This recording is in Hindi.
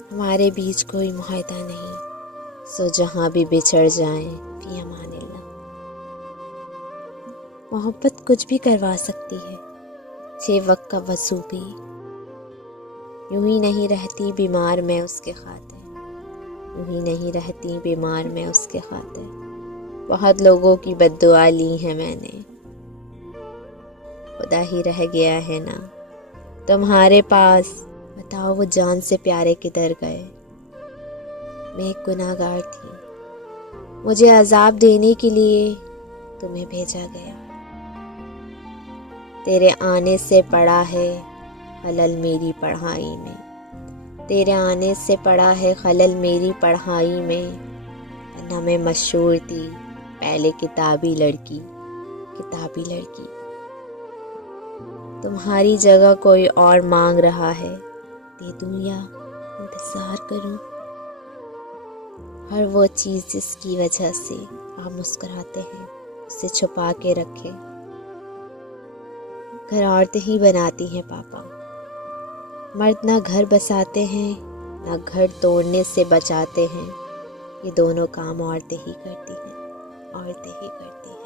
हमारे बीच कोई मुआहदा नहीं, सो जहाँ भी बिछड़ जाएं फी अमानिल्लाह। मोहब्बत कुछ भी करवा सकती है, 6 वक्त का वज़ू भी। यूं ही नहीं रहती बीमार मैं उसके खातिर, यूं ही नहीं रहती बीमार मैं उसके खातिर। बहुत लोगों की बद्दुआ ली है मैंने, खुदा ही रह गया है ना तुम्हारे पास। बताओ वो जान से प्यारे किधर गए। मैं एक गुनाहगार थी, मुझे अजाब देने के लिए तुम्हें भेजा गया। तेरे आने से पड़ा है खलल मेरी पढ़ाई में, तेरे आने से पड़ा है खलल मेरी पढ़ाई में। वरना मैं मशहूर थी पहले किताबी लड़की, किताबी लड़की। तुम्हारी जगह कोई और मांग रहा है, दे दूं या इंतज़ार करूं। हर वो चीज़ जिसकी वजह से आप मुस्कुराते हैं उसे छुपा के रखें। घर औरतें ही बनाती हैं पापा, मर्द ना घर बसाते हैं ना घर तोड़ने से बचाते हैं। ये दोनों काम औरतें ही करती हैं, औरतें ही करती हैं।